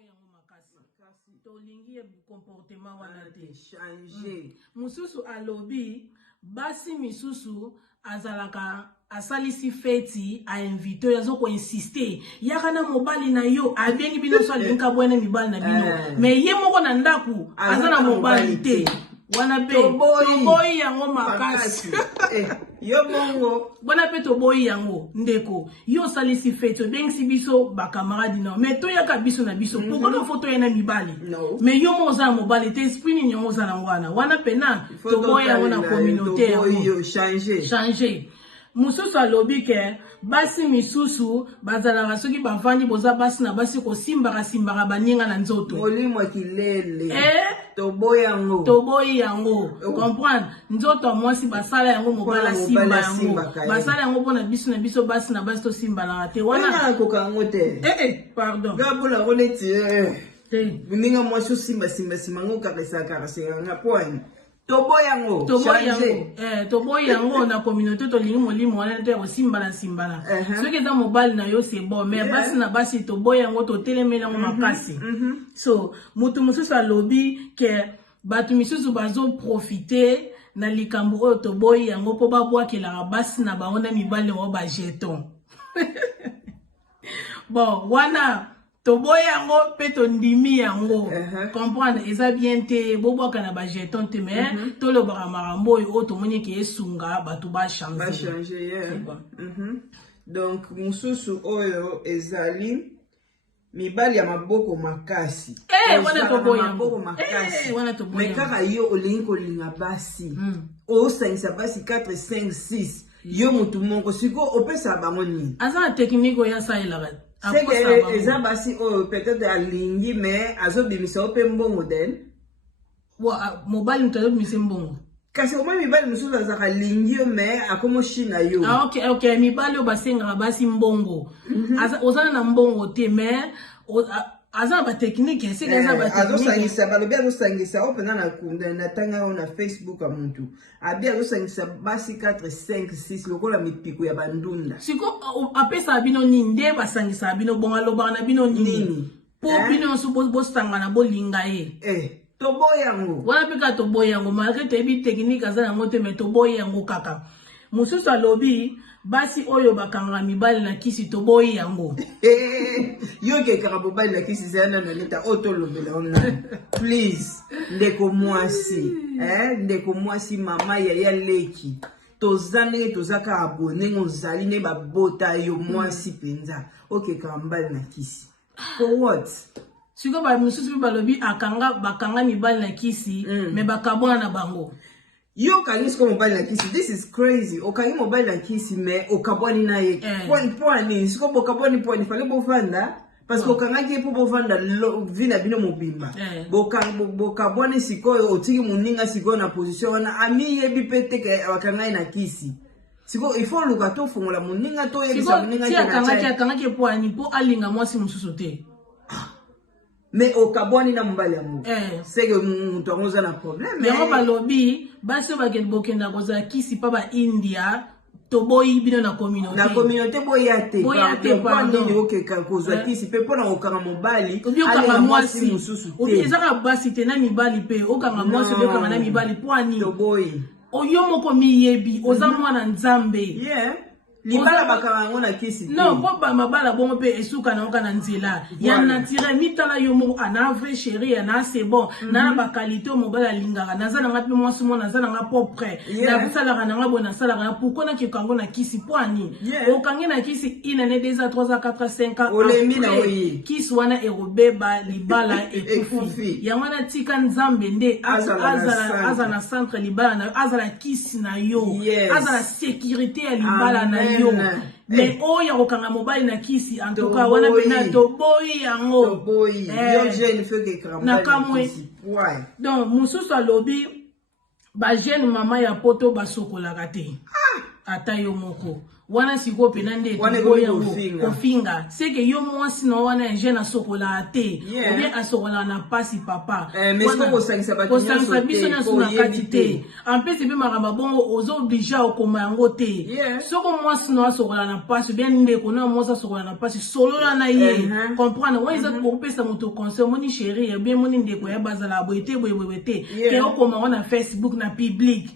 yango makasi tolingi comportement wana te changer mususu alobi basi misusu azalaka asalisi feti a invité yazo ko insister yakana mobali na yo abengi bino so alinka bwene mibali na bino mais ye moko na ndaku azana mobali te wana pe toboyi yango makasi yo bongo wana pe toboyi yango ndeko yo salisi feti bengisi biso ba camarade no mais to yaka biso na biso pourquoi photo yana mibali mais yo mo za mobali te esprit ni nyongo za wana pe na toboyi yango na communauté yo changer mususu alobi ke basi misusu bazalaka soki bavandi boza basi na basi kosimbaka baninga na nzoto molimo kilele toboyi yango comprendre nzoto mwasi basala yango mobala simba yango basala yango mpona biso na biso basi na basi tosimbanaka te wana koka yango te pardon gabola ngo neti buninga mwasi osimba ngo karesanga poani toboyi yango na communauté tolingi molimo wana te kosimbana soki eza mobali na yo c'est bon mais basi na basi toboyi yango totelemeli yango makasi so mutu mosusu alobi ke bato misusu bazoprofite na likambo oyo toboyi yango mpo babwakelaka basi na bango na mibali oyo bajeton bon wana toboyi yango pe tondimi yango comprendre eza bien te bobwaka na bajeton te mais tolobaka makambo oyo tomoni ke esunga bato bachanger donc mususu oyo ezali mibali ya maboko makasi wana toboyi yango mais kaka yo olingi kolinga basi osangisa basi 4 5 6 yo mutu moko siko opesa bango nini aza na technique oyo asalelaka c'est que eza basi oyo peut-être alingi mais azobimisa ope mbongo den mobali mutu azobimisa mbongo kasi omoi mibali mosusu azaka lingi yo mais akomo shina yo ok mibali oyo basengaka basi mbongo ozana na mbongo te mais aza ba technique esika eza ba technique balobi azosangisa oyo mpena na tanga oyo na Facebook ya mutu abi azosangisa basi 4 5 6 lokola mipiko ya bandunda siko apesa bino nini nde basangisa bino bongo alobaka na bino nini po bino nyonso bosangana bolinga ye toboyi yango wana mpe kaka toboyi yango malgré toyebi technique aza yango te mais toboyi yango kaka mosusu alobi basi oyo bakangaka mibali na kisi toboyi yango yo kekaka mobali na kisi zana na leta oyo tolobela ona please ndeko mwasi mama yaya leki toza ndenge toza kaka abone ozali nde babota yo mwasi mpenza okekaka mobali na kisi for what siko ba mususu mpe balobi bakanga mibali na kisi mais bakabwana na bango yo kangi siko mobali na kisi this is crazy okangi mobali na kisi mais okabwani na ye point siko bokabwani point fale bovanda parce que okangaki po bovanda vina bino mobimba bokabwani sikoyo otiki moninga sikoyo na position wana ami yebi pe teke akangai na kisi siko il faut luka tofongola moninga toyebisa moninga akangaki poani po alinga mwasi mosusu te mais okabwani na mobali yango c'est que mutu yango oza na problème yango balobi basi oyo bokenda kozala kisi mpa baindia toboyi bino na communauté boya te nini okeka kozwa kisi mpe mpona kokanga mobali alinga mwasi mosusu te ezaka basi te na mibali mpe okanga mwasi obi okanga na mibali poani toboyi oyo moko miyebi oza mwana nzambe libala bakanga yango na kisi non po mabala bongo mpe esuka na oka na nzela ya naturel mitala yo moko ana vrai chéri ana c'est bon na bakalite oyo mobali alingaka naza nanga mpe mwasi mo naza nanga propre nakosalaka nanga boye nasalaka na pourkoi nakeka yango na kisi poani okangi na kisi 1 année 2 ans 3 ans 4 ans 5 ans olemi na oyi kisi wana ekobeba libala ekufi yango wana tika nzambe nde azala na centre libala na yo azala kisi na yo azala sécurité ya libala na yo mais oyo okanga mobali na kisi en tout cas wana pena toboyi yango na kamwe donc mosusu alobi ba jeune mama ya poto basokolaka te ata yo moko wana siko pena nde toboya kofinga seke yo mwasi na wana jeune asokola te ou bien asokola na pasi papa mais ce ko sangisa ba kosangisa biso na suna kati te en plus pe makamba bongo ozo oblige okoma yango te soko mwasi na asokola na pasi bien nde kona mwasi asokola na pasi solo na ye comprendre wa iza ko pesa moto conseil moni chérie bien moni ndeko ya bazala boyete boyete ke okoma wana Facebook na public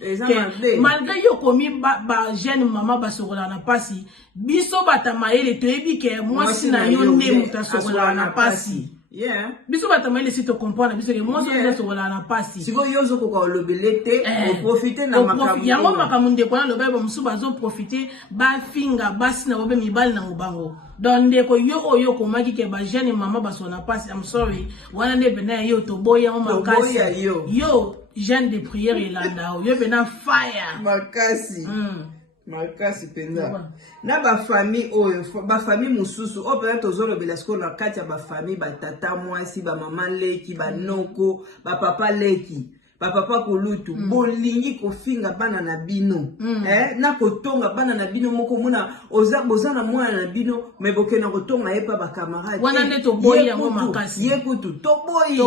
malgré yo komi ba jeune mama basokola na pasi biso batamayele toyebi ke mwasi na yo nde moto asokola na pasi biso batamayele si to comprendre biso ke mwasi nde asokola na pasi siko yozo ko lobelete profiter na makambo yango makambo ndeko na lobeba musu bazo profiter ba finga basi na bobe mibali na ngobango donc ndeko yo oyo komaki ke ba jeune mama basona pasi I'm sorry wana nde bena yo to boya mo makasi yo jeune de prière elanda yo bena fire makasi penza na ba famille oyo ba famille mususu o peut être zolo belasko na kati ya ba famille ba tata mwasi ba mama leki ba noko ba papa leki ba papa kolutu bolingi kofinga bana na bino na kotonga bana na bino moko mona bozana mwana na bino me bokena kotonga yepa ba camarade wana ne to boya ngo makasi yekutu to boyi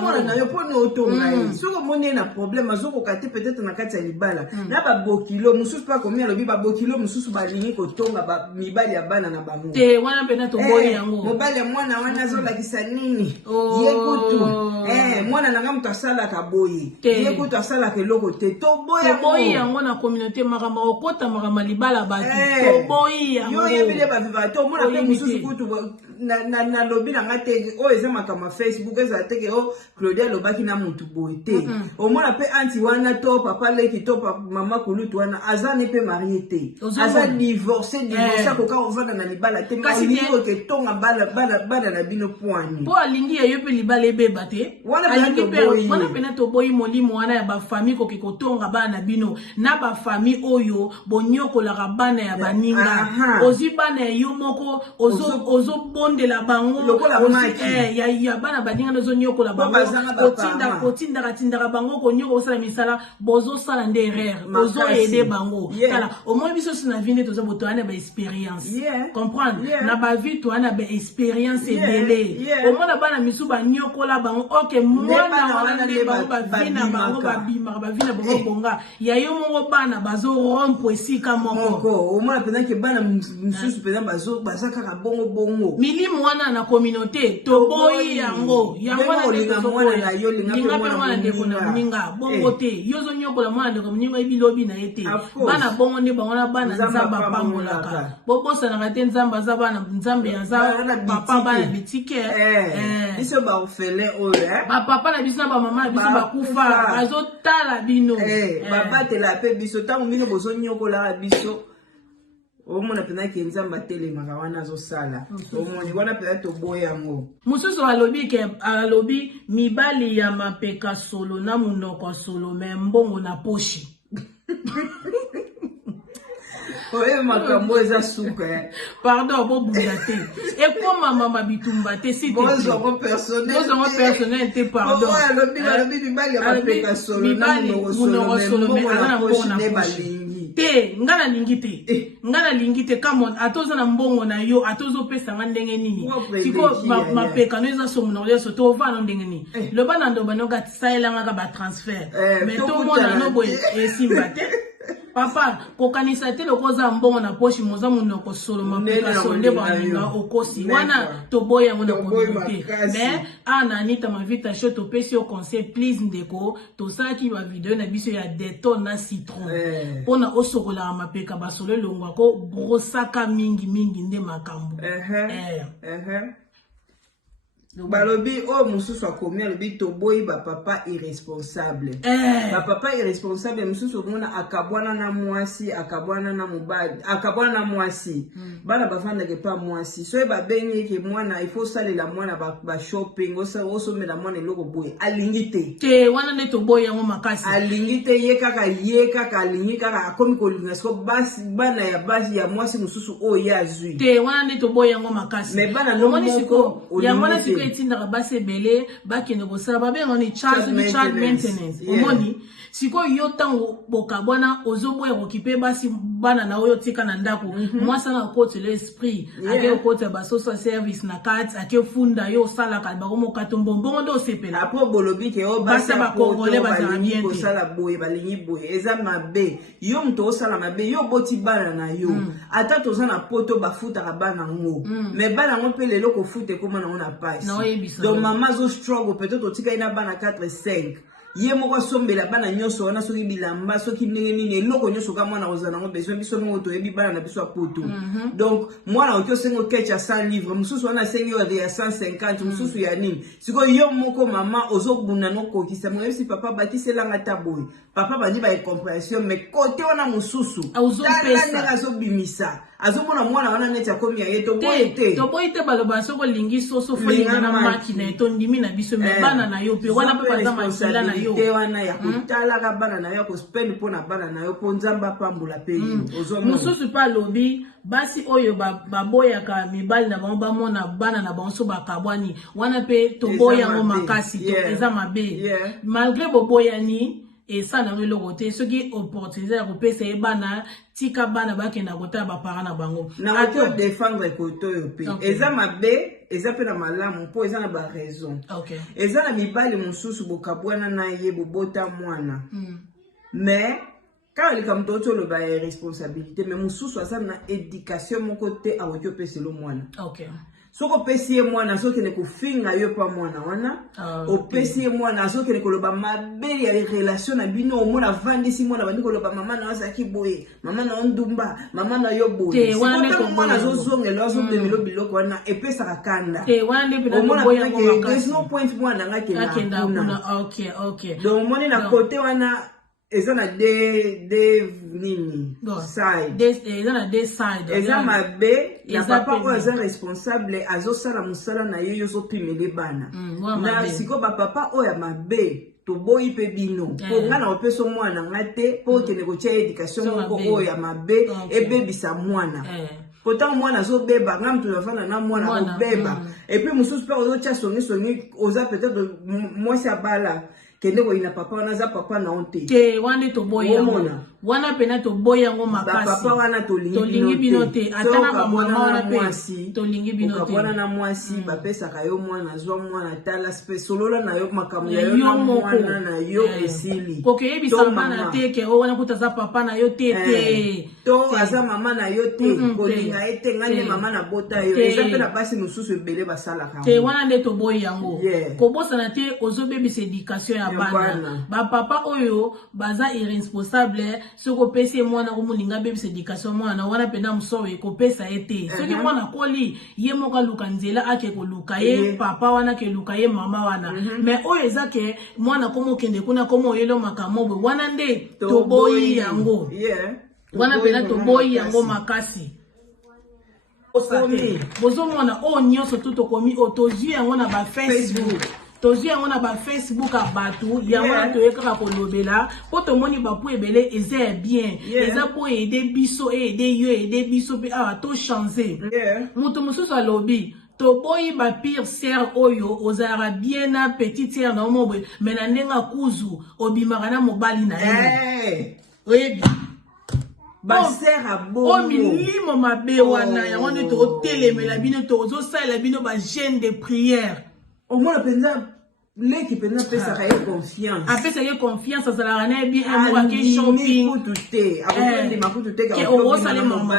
mwana na yo poni otonga ye soko moni na problème azoko kate peut-être na kati ya libala na ba bokilo mususu pa komia lobi ba bokilo mususu balingi kotonga ba mibali ya bana na bango te wana pena to boya yango mobali ya mwana wana zola kisanini yekutu mwana nanga mutasala ka boyi yekutu asala keloko te to boyi yango na communauté makamba okota makamba libala batu to boyi yango yo yebile ba viva to mona pe mususu kutu na lobi na ngate o eza makamba Facebook eza teke o Claudia lobaki na mutu boyi te o mona pe anti wana to papa leki to mama kulutu wana azane pe marié te aza divorcé ko ka ovana na libala te kasi yo ke tonga bala na bino poani po alingi yo pe libala ebeba te wana pe na to boyi molimo wana ya ba famille ko ke kotonga bana bino na ba famille oyo bonyokola ka bana ya baninga ozi bana yo moko ozo bondela bango ya bana baninga nozo nyokola bango kotinda bango ko nyoko sala misala bozo sala nde erreur bozo aider bango kala au moins biso sina vinde tozo boto ana ba expérience comprendre na ba vie to ana ba expérience ebele au moins na bana misu ba nyokola bango OK mwana wana nde bango ba vina bango ba bima ba vina bango bonga ya yo mongo bana bazo rompre esika moko au moins pendant que bana mususu pendant bazaka ka bongo milimu wana na communauté to boyi yango wana linga mwana na yo linga pe mwana ndeko na muninga bongo te yozo nyokola mwana ndeko muninga ebilobi na yete bana bongo nde bango na bana nzamba pambolaka bobosa na te nzamba za bana nzambe ya za papa bana bitike biso ba orphelin oyo ba papa na biso na ba mama na biso bakufa azotala bino babatela pe biso tango bino bozo nyokola biso omona pena ke nzamba telemaka wana azosala omoni wana pena toboya yango mususu alobi mibali ya mapeka solo na munoko solo me mbongo na poshi oye makambo eza suka pardon bobunda te ekoma mama bitumba te si te bozongo personnel te pardon alobi mibali ya mapeka solo na munoko solo me ana mbongo na poshi te ngana lingi te kama atoza na mbongo na yo atozo pesa nga ndenge nini siko mapeka no eza somo na yeso to vana ndenge nini lo bana ndo banoga tsaela nga ba transfert mais to mona no boy esimba te papa kokanisa te lokoza mbongo na poshi moza munoko solo mapeka sonde baninga okosi wana to boya ngona communauté mais ana anita mavita show to pesi au conseil please ndeko to saki ba video na biso ya déton na citron pona osokola mapeka basolo longwa ko brosaka mingi nde makambo balobi o mususu akomi alobi toboyi bapapa irresponsable bapapa irresponsable mususu mona akabwana na mwasi akabwana na mobali akabwana na mwasi bana bavandake pa mwasi soki babengi ke mwana ifo salela mwana ba shopping osomela mwana eloko boye alingi te wana nde toboyi yango makasi alingi te ye kaka alingi kaka akomi kolinga siko bana ya basi ya mwasi mususu oyo ye azwi te wana nde toboyi yango makasi me bana no moko yango siko etindaka basi ebele bakende kosala babenga ni child maintenance omoni siko yo tango bokabwana ozoboya kokipe basi bana na oyo tika na ndako mwasa na kote l'esprit ake kote ba social service na kati ake funda yo sala ka ba komo katombo mbongo ndo sepela après bolobi ke o basa ba congolais ba bien ko sala boye balingi boye eza mabe yo mto osala mabe yo boti bana na yo ata toza na poto bafuta ka bana ngo mais bana ngo pe lelo ko fute koma na ona passe donc maman zo struggle peut-être otika ina bana 4 5 ye moko sombela bana nyoso wana soki bilamba soki ndenge nini eloko nyoso ka mwana ozana ngo besoin biso ngo to yebi bana na biso poto donc mwana okyo sengo kecha 100 livres mususu wana sengi wa ya 150 mususu ya nini siko yo moko mama ozobuna no kokisa mo si papa batisela ngata boy papa bandi ba compréhension mais côté wana mususu ozopesa azobimisa azomona mwana wana neti akomi aye to boite baloba soko lingi soso folinga na makina to ndimi na biso me bana na yo pe wana pe baza masila na yo te wana ya kutala ka bana na yo ko spend pona bana na yo po nzamba pambula pe ozomona mususu pa lobi basi oyo baboya ka mibali na bango bamona bana na bango so bakabwani wana pe to boya ngo makasi to eza mabe malgré boboyani et ça na le côté ce qui opportunité ya kopesa bana tika bana bakenda kota ba parents na bango na ko défendre koto yo pe eza mabe eza pe na malamu po eza na ba raison eza na mibali mususu bokabwana na ye bobota mwana mais quand il comme toto le ba responsabilité mais mususu asa na éducation mon côté a wotyo pe selo mwana soko pesi mwana soki ne kufinga yo pa mwana wana opesi mwana soki ne koloba mabeli ya relation na bino omona vandisi mwana bandi koloba mama na azaki boye mama na ondumba mama na yo boye siko mwana zozongela azobemelo biloko wana epesa kakanda omona ke there's no point mwana ngake na kuna donc moni na kote wana eza na de nini side eza na de side eza mabe na papa oyo aza responsable azosala mosala na ye yozopimele bana na siko bapapa oyo ya mabe toboyi pe bino po nga na opesa mwana nga te po okende kotia éducation moko oyo ya mabe ebebisa mwana pourtant mwana azobeba nga mtu nafana na mwana obeba et puis mususu pe ozotia songi oza peut-être mwasi abala kende ko ina papa wana za papa na onte te wana to boya wana pena to boya ngo makasi papa wana to lingi bino te atana ba mwana wana pe to lingi bino te wana na mwasi bapesa ka yo mwana zwa mwana tala solola na yo makamu ya yo na mwana na yo esili ko ke yebisa bana te ke o wana kutaza papa na yo te to aza mama na yo te ko linga ete ngane mama na bota yo eza pe na basi mususu ebele basala ka te wana nde to boya ngo ko bosa na te ozobebisa éducation ya bana ba papa oyo baza irresponsable soko pesi mwana ko mulinga bebisa éducation mwana wana pena musowe ko pesa ete soki mwana koli ye moka luka nzela ake ko luka ye papa wana ke luka ye mama wana mais oyo ezake mwana komo kende kuna komo yelo makamobwe wana nde to boyi yango wana pena to boyi yango makasi bozo mwana o nyonso tuto komi otozi yango na ba Facebook tozi yango na ba Facebook abatu yango na toyeka kolobela po tomoni ba po ebele eza bien eza po aider biso aider yo aider biso pe a to changer mutu mususu alobi to boyi ba pire sœur oyo ozara bien na petite sœur na mobwe mena ndenga kuzu obimaka na mobali na ye oyebi ba sœur abo o milimo mabe wana yango ne to telemela bino to zo sala bino ba jeûne de prière au moins penza leki penza pesa ka confiance apesa ye confiance azala na bien moi ke shopping kututé akondi makututé ka o sale mambo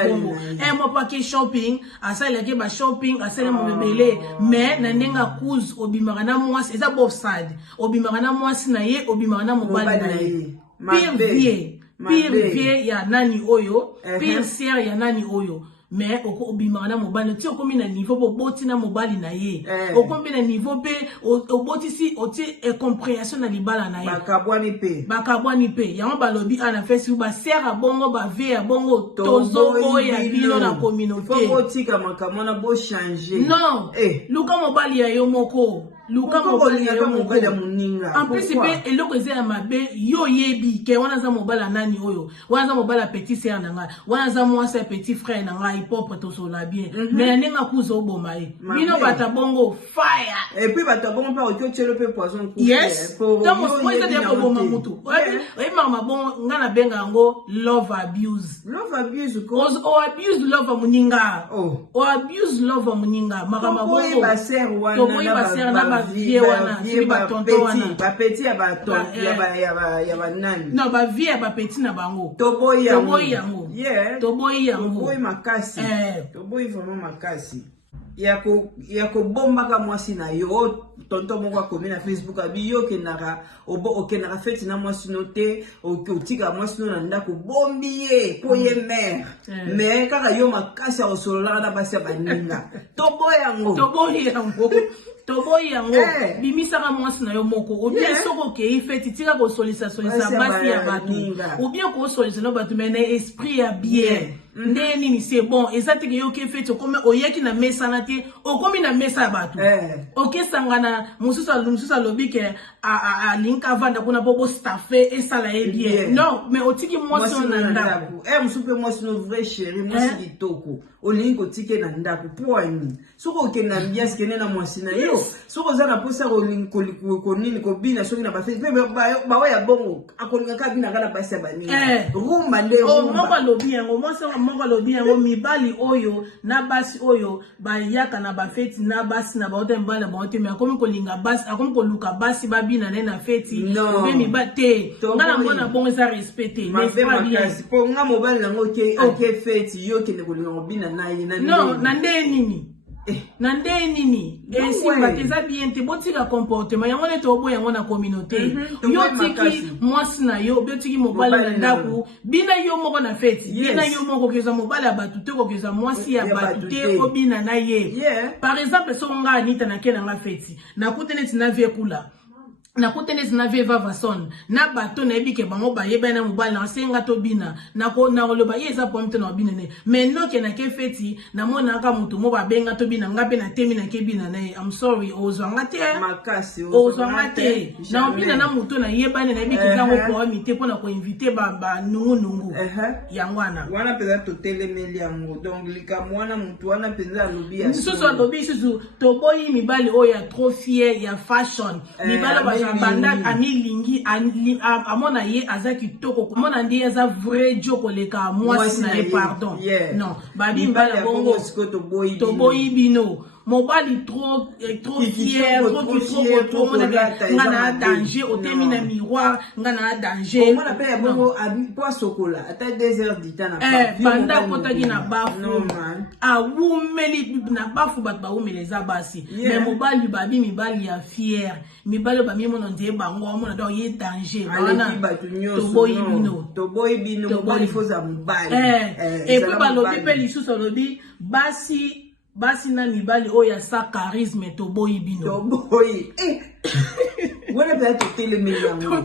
moi pas ke shopping asala ke ba shopping asala mo bebele mais na ndenga cause obimaka na mwasi eza offside obimaka na mwasi na ye obimaka na mobali na ye pire vie ya nani oyo pire sœur ya nani oyo mais obimaka na mobali ti okomi na niveau boboti na mobali na ye okomi na niveau pe obotisi oti compréhension na libala na ye bakabwani pe yango balobi ana Facebook ba sœur bongo ba vie ya bongo tozoboya bino na communauté faut botika makamona bo changer non luka mobali ya yo moko luka mobali ya mobali ya moninga en plus pe eloko eza ya mabe yo yebi ke wana za mobali nani oyo wana za mobali petit sœur nanga wana za mwasi ya petit frère nanga hip-hop to sola bien mais nenga kuzo oboma ye bino bata bongo fire et puis bata bongo pa okyo chelo pe poison ku yes donc moi ça de oboma mutu et mama bon ngana benga ngo love abuse ko o abuse love moninga o abuse love moninga makama bongo ba sœur wana to boy ba sœur na ba vie wana si ba tonton wana ba petit ya ba ton ya ba nani non ba vie ba petit na bango to boy yango to boy yango makasi to boy vraiment makasi ya ko bomba ka mwasi na yo tonton moko akomi na Facebook abi yo kenaka okenaka feti na mwasi no te otika mwasi no na ndako bombi ye po ye mère mais kaka yo makasi osolola na basi ya baninga to boy yango bimisaka mwasi na yo moko obien soko ke feti tika ko solisa basi ya bato obien ko solisa no bato mais na esprit ya bien ndeni ni c'est bon ezatike yo ke feti comme oyeki na mesa na te okomi na mesa ya bato okesangana mususa lobi ke a linka vanda kuna bobo staffe esala ye bien non mais otiki mwasi na ndako musupe mwasi no vrai chéri mwasi kitoko olingi kotike na ndako poani soko okenda ambiance kene na mwasi na yo soko za na posa olingi konini kobina soki na bafeti ba ya bongo akolinga ka bina kana basi ya banini rumba nde moko lobi yango moko lobi yango mibali oyo na basi oyo bayaka na bafeti na basi na baote mbala baote mais akomi kolinga basi akomi koluka basi babina na feti obe mibali te ngana mona bongo eza respecté mais pas bien po nga mobali nango ke feti yo kende kolinga kobina non na nde nini esimba teza bien te botika comportement yango nete oboya yango na communauté yo tiki mwasi na yo tiki mobali na ndako bina yo moko na feti bina yo moko keza mobali ya bato te kokeza mwasi ya bato te obina na ye par exemple so nga anita na ke na nga feti nakute neti na vie kula nakutene zina veva vason na bato na ebike bango ba yeba na mobali na senga to bina na loba yeza pomte na bina ne mais no ke na ke feti na mona aka mutu mo ba benga to bina ngabe na temi na ke bina na I'm sorry ozwanga te makasi ozwanga te na bina na mutu na yeba na ebike zango ko amite pona ko inviter ba nungu yangwana wana peza to telemeli yango donc lika mwana mutu wana peza lobi ya susu to boyi mibali oya trop fier ya fashion mibali banda amilingi amona ye aza kitoko amona ndiye aza vrai joko leka mwasi na ye pardon non babi mbala bongo to boyi bino mobali trop fier trop ngana danger otemi na miroir ngana danger mona pe bongo po sokola ata 2 heures du temps na banda kotaki na bafu awumeli na bafu bato bawumeli eza basi mais mobali babi mibali ya fier mibali bami mona ndie bango mona donc ye danger bana to boyi bino mobali foza mobali et puis balobi pe lisusu lobi basi na mibali oya sa charisme to boyi bino to boyi wala ba to telemeli yango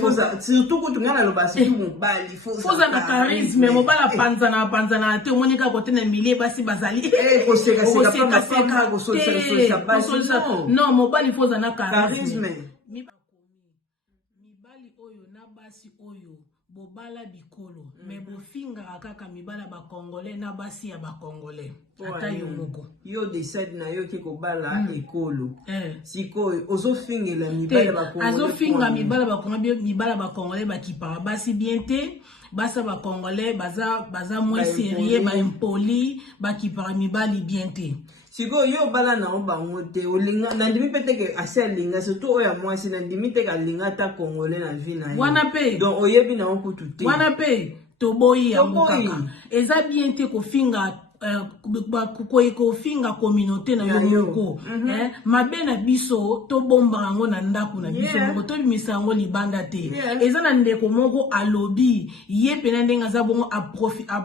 foza surtout ko tungana lo basi tu mobali foza na charisme mobala panzana te monika ko tena milie basi bazali ko seka ko solisa basi non mobali foza na charisme mibali oyo na basi oyo bobala bikolo mais bofingaka kaka mibala ba congolais na basi ya ba congolais ata yo moko yo decide na yo ke ko bala ekolo siko ozofingela mibala ba congolais azofinga mibala ba congolais ba kipara basi bien te basa ba congolais baza moins sérieux ba impoli ba kipara mibali bien te siko yo bala na bango te olinga na ndimi pete ke aselinga surtout oya mwasi na ndimi te ka linga ta congolais na vie na wana pe donc oyebi na okutu te wana pe to boyi ya mukaka eza bien te kofinga kofinga communauté na yo moko mabe na biso to bomba yango na ndako na biso moko to bimisa yango libanda te eza na ndeko moko alobi ye pena ndenga za bongo a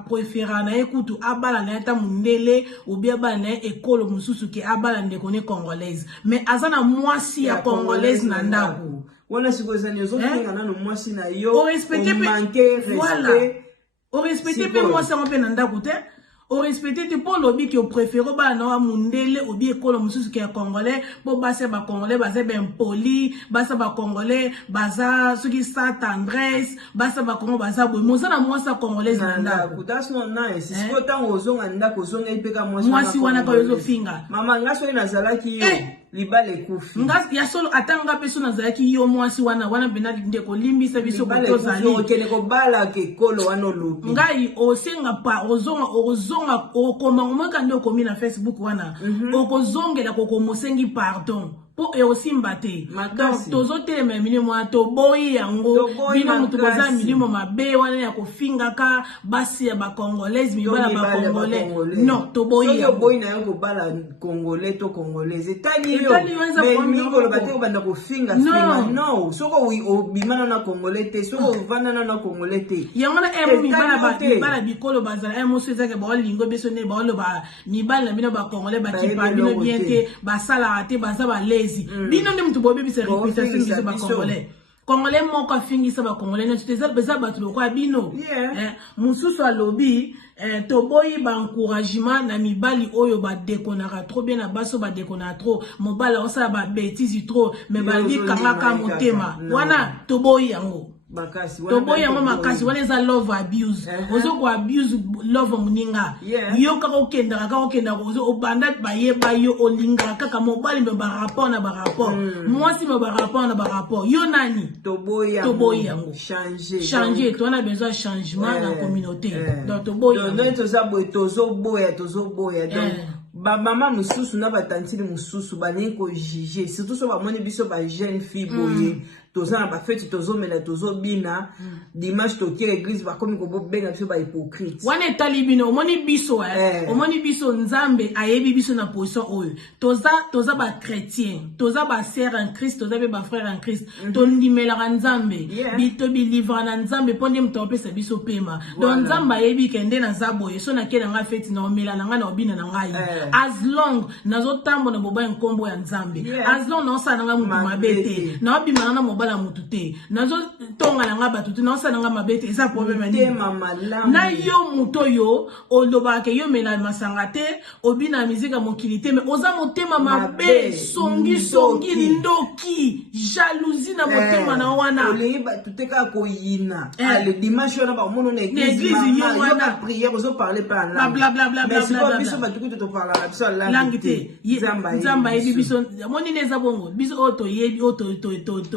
préféra na ekutu abala na ta mundele obi abala na ekolo mususu ke abala ndeko ne congolaise mais aza na mwasi ya congolaise na ndako wana siko zani ozofinga nano mwasi na yo o respecte pe voilà o respecte pe mwasi yango pe na ndako te au respecter te pour lobby qui au préféré ba na mundele obi ekolo mususu ki congolais pour basa ba congolais basa ben poli basa ba congolais basa suki sa tendresse basa ba congolais basa boy moza na mwasa congolaise nanda that's not nice c'est ko tango ozonga ndako ozonga ipeka mwasi wana ko yozo finga mama ngaso ina zalaki yo libale kufi ngas ya solo atanga peso na zalaki yo mwasi wana bena ndeko limbisa biso ko tozali okene ko bala ke kolo wana lobi ngai osenga pa ozonga okoma ngomaka ndio komi na Facebook wana okozongela kokomosengi pardon po e aussi mbate donc tozo telema milimo to boyi yango bino mutu koza milimo mabe wana ya kofingaka basi ya ba congolaise mibala ba congolais non to boyi yo boyi na yo ko bala congolais to congolaise etali yo mais ngolo bateko banda ko finga no soko obimana na congolais te soko vanda na congolais te yango na emo mibala bikolo bazala emo sezake ba lingo beso ne ba lo ba mibala bino ba congolais ba kipa bino bien te ba sala te ba za ba bino ndi mutu bobe bisa réputation biso ba congolais moko fingisa ba congolais na tuteza beza batu lokwa bino mususu alobi to boyi ba encouragement na mibali oyo ba dekonaka trop bien na baso ba dekona trop mobala osala ba bêtise trop mais ba li kangaka motema wana to boyi yango to boy yango makasi wana eza love abuse ozo ko abuse love muninga yo kaka okenda ozo obanda bayeba yo olinga kaka mobali me ba rapport na ba rapport mwasi me ba rapport na ba rapport yo nani to boy yango changer to na besoin changement na communauté donc to boy donc tozo boya donc ba mama mususu na batantini mususu bani ko juger surtout so ba moni biso ba jeune fille boye toza na ba fête tozo mena tozo bina dimanche to kire église ba komi ko benga biso ba hypocrite wana etali bino omoni biso nzambe ayebi biso na position oyo toza ba chrétien toza ba sœur en Christ toza be ba frère en Christ to ndimela nzambe bito bilivra na nzambe ponde mtopesa biso pema donc nzambe ayebi kende na zaboye so na kena nga fête na omela na nga na obina na ngai as long nazo tambo na boba nkombo ya nzambe as long na osana nga mutu mabete na obima na mobala mutu te nazo tonga na nga batutu na osana nga mabete eza problème ni na yo muto yo oloba ke yo mela masanga te obina mizika mokilité mais oza motema mabe songi ndoki jalousie na motema na wana oli batuteka ko yina le dimanche na ba mono na église yo wana prière ozo parler par là bla bla bla mais c'est biso batukuto to parler langite nzamba yebi biso moni neza bongo biso oto yebi oto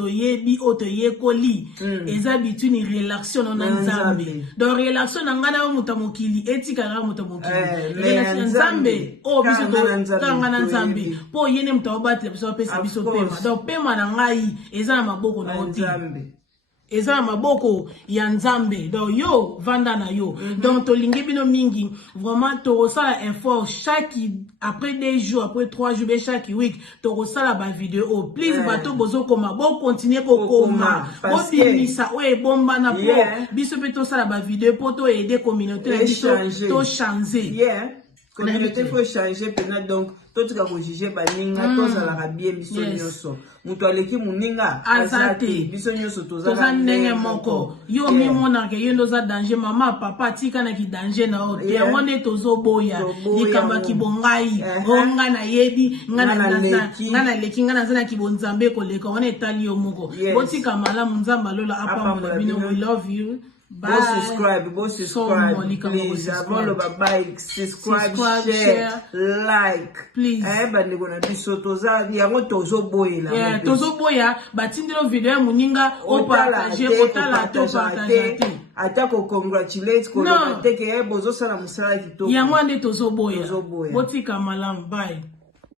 yebi oto yekoli eza bituni relation na nzambe donc relation na ngana muta mokili etika nga muta mokili relation nzambe o biso to kanga na nzambe po yene muta obatela biso pesa biso pema donc pema na ngai eza na maboko na nzambe eza maboko ya nzambe donc yo vanda na yo donc to lingi bino mingi vraiment to resala effort après 2 jours après 3 jours chaque week to resala ba vidéo please bato bozo koma bo continuer ko koma bo bimisa oye bomba na po biso pe to sala ba vidéo po to aider communauté na biso to changer communauté faut changer pena donc to tika ko juger baninga to sala ka bien biso nyoso mutu aleki muninga azate biso nyoso toza ndenge moko yo mimona ke yo ndoza danger mama papa tika na ki danger na o te wone tozo boya likamba kibongai onga na yebi ngana leki ngana zana kibonzambe ko leka wone etali yo moko botika malamu nzamba lola apa mo bino we love you. Go subscribe, please. Subscribe, share, like. Please. Bandi gonna be so toza yango tozo boya la. Yeah, tozo boya batindiro video muninga o partager otala to partager. Atako congratulate ko teke bozo sala musala kitoko. Yango ande tozo boya. Botika malamu bye.